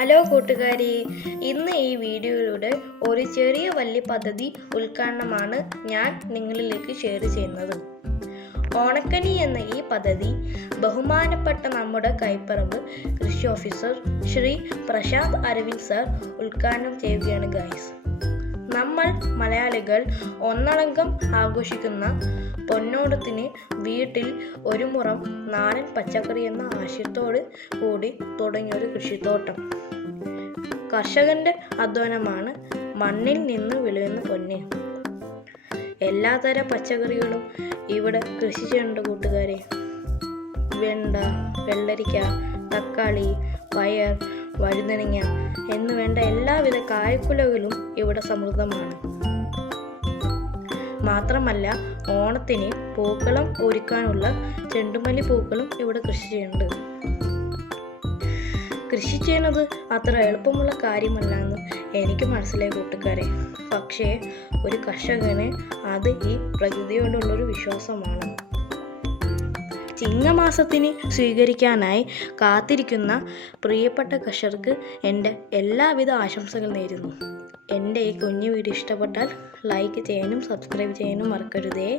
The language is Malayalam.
ഹലോ കൂട്ടുകാരി ഇന്ന് ഈ വീഡിയോയിലൂടെ ഒരു ചെറിയ വല്യ പദ്ധതി ഉദ്ഘാടനമാണ് ഞാൻ നിങ്ങളിലേക്ക് ഷെയർ ചെയ്യുന്നത്. ഓണക്കനി എന്ന ഈ പദ്ധതി ബഹുമാനപ്പെട്ട നമ്മുടെ കൈപ്പറമ്പ് കൃഷി ഓഫീസർ ശ്രീ പ്രശാന്ത് അരവിന്ദ് സാർ ഉദ്ഘാടനം ചെയ്യുകയാണ് ഗൈസ് മലയാളികൾ ഒന്നടങ്കം ആഘോഷിക്കുന്ന പൊന്നോടത്തിന് വീട്ടിൽ ഒരു മുറം നാടൻ പച്ചക്കറി എന്ന ആശയത്തോട് കൂടി തുടങ്ങിയൊരു കൃഷിത്തോട്ടം. കർഷകന്റെ അധ്വാനമാണ് മണ്ണിൽ നിന്ന് വിളയുന്ന പൊന്നെ. എല്ലാതര പച്ചക്കറികളും ഇവിടെ കൃഷി ചെയ്യേണ്ട കൂട്ടുകാരെ. വെണ്ട വെള്ളരിക്ക തക്കാളി പയർ വഴുതനങ്ങ എന്ന് വേണ്ട എല്ലാവിധ കായ്ക്കുലകളും ഇവിടെ സമൃദ്ധമാണ്. മാത്രമല്ല ഓണത്തിന് പൂക്കളം ഒരുക്കാനുള്ള ചെണ്ടുമല്ലി പൂക്കളും ഇവിടെ കൃഷി ചെയ്യുന്നുണ്ട്. കൃഷി ചെയ്യുന്നത് അത്ര എളുപ്പമുള്ള കാര്യമല്ല എന്ന് എനിക്ക് മനസ്സിലായി കൂട്ടുകാരെ. പക്ഷേ ഒരു കർഷകന് അത് ഈ പ്രകൃതിയോടുള്ളൊരു വിശ്വാസമാണ്. ചിങ്ങമാസത്തിന് സ്വീകരിക്കാനായി കാത്തിരിക്കുന്ന പ്രിയപ്പെട്ട കർഷകർക്ക് എന്റെ എല്ലാവിധ ആശംസകൾ നേരുന്നു. എന്റെ ഈ കുഞ്ഞു വീഡിയോ ഇഷ്ടപ്പെട്ടാൽ ലൈക്ക് ചെയ്യാനും സബ്സ്ക്രൈബ് ചെയ്യാനും മറക്കരുതേ.